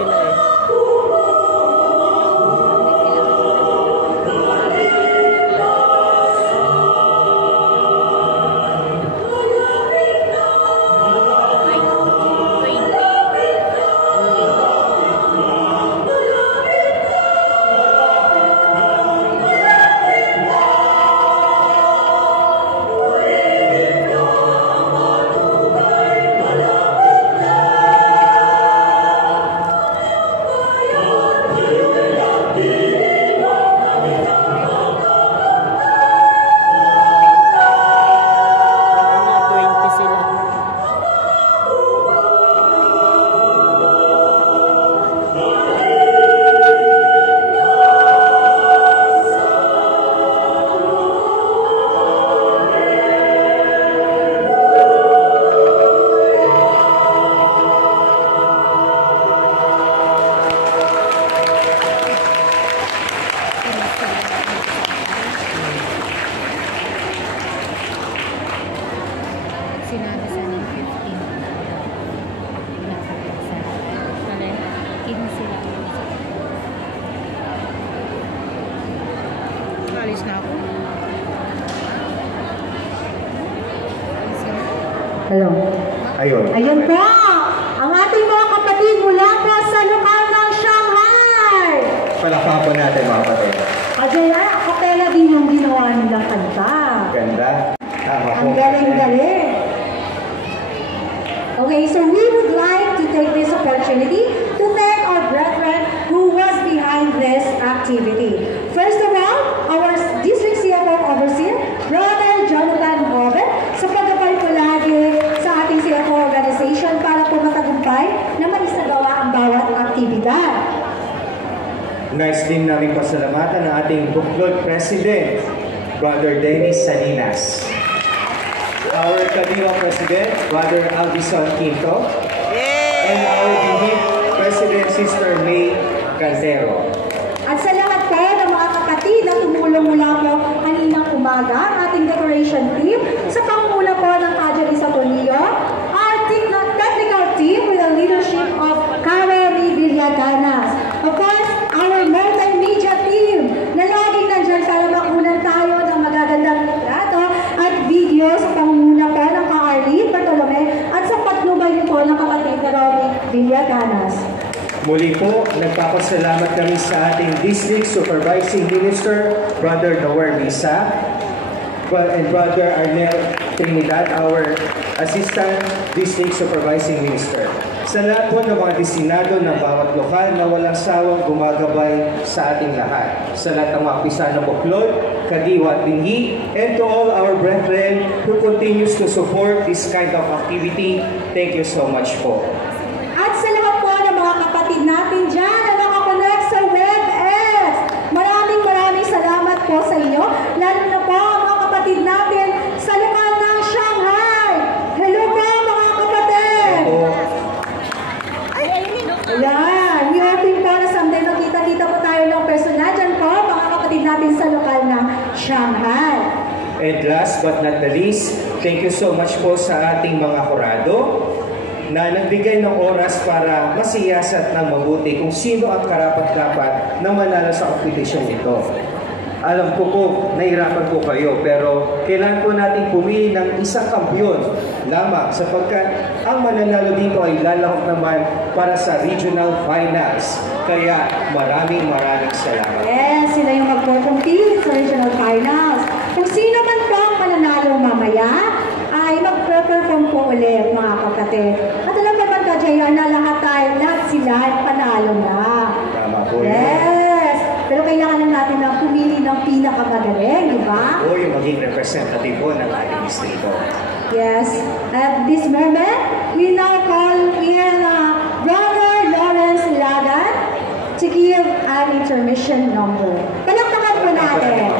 sila eh. Sinabi sa ng 15. Sila. Alis na ako. Hello. Ayun. Ayun po, ang ating mga kapatid mula po sa lokal ng Shanghai. Palakpakan po natin mga kapatid. Ajay, akapela din yung ginawa nilang kanta. Ganda. Ang galing-galing. Okay, so we would like to take this opportunity to thank our brethren who was behind this activity. First of all, our District CFO Overseer, Brother Jonathan Robert, sa pagkapal po lagi sa ating CFO organization para po matagumpay na maisagawa ang bawat aktibidad. Nice din namin pasalamatan ang ating Buklod President, Brother Dennis Salinas. Our Kadiwa President, Brother Aldison Quinto. And our Bihib President, Sister May Cantero. At sa lahat po ng mga kapatid na tumulong mula po kaninang umaga, ang ating decoration team, sa panguna po ng Adjali Satonillo, our technical team with the leadership of Carol Villaganas. Of course, our multimedia team na laging nandyan para makunan tayo ng magagandang litrato at video sa panguna po ng Ka-Arlene Bartolome at sa patnubay din po ng kapatid na Romy Villaganas. Muli po, nagpapasalamat kami sa ating District Supervising Minister, Brother Noel Misa, and Brother Arnel Trinidad, our Assistant District Supervising Minister. Sa lahat po ng mga destinado ng bawat lokal na walang sawang gumagabay sa ating lahat. Sa lahat ng mga pisa ng Buklod, Kadiwa at Binhi, and to all our brethren who continues to support this kind of activity, thank you so much po. At sa lahat po ng mga kapatid natin dyan na nakakonect sa WebEx, maraming salamat po sa inyo, lalo na po ang mga kapatid natin sa lokal ng Shanghai. Hello po mga kapatid! Ayan, we hoping po na someday makita-kita po tayo ng personal dyan po, mga kapatid natin sa lokal ng Shanghai. And last but not the least, thank you so much po sa ating mga kurado na nagbigay ng oras para masiyasat ng mabuti kung sino ang karapat-dapat na manalo sa kompetisyon ito. Alam ko po, nahirapan po kayo, pero kailangan po natin pumili ng isang kampiyon lamang sapagkat ang mananalo dito ay lalahok naman para sa regional finals. Kaya maraming salamat. Yes, sila yung magpo-compete sa regional finals. Kung sino man po ang mananalo mamaya, ay mag-perform po ulit mga kapatid. At alam naman ka, Jaya, na lahat sila ay panalo na. Tama po yun. Yes! Pero kailangan natin na pumili ng pinakamagaling, di ba? O yung maging representative po ng ating distrito. Yes. At this moment, we now call in Brother Lawrence Lagan to give an intermission number. Palakpakan po natin.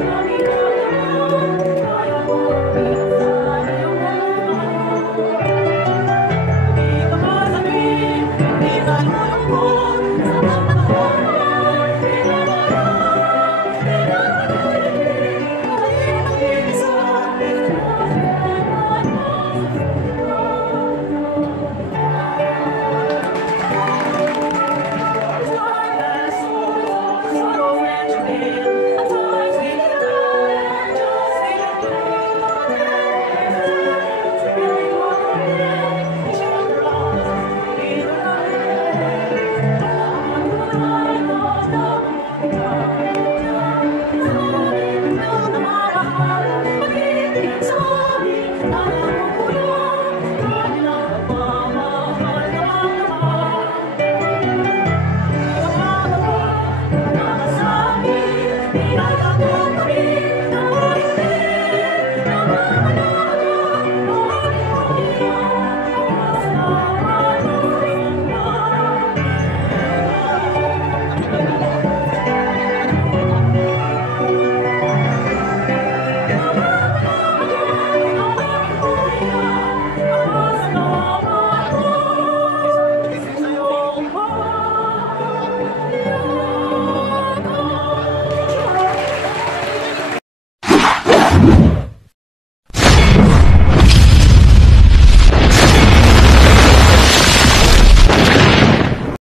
Thank you.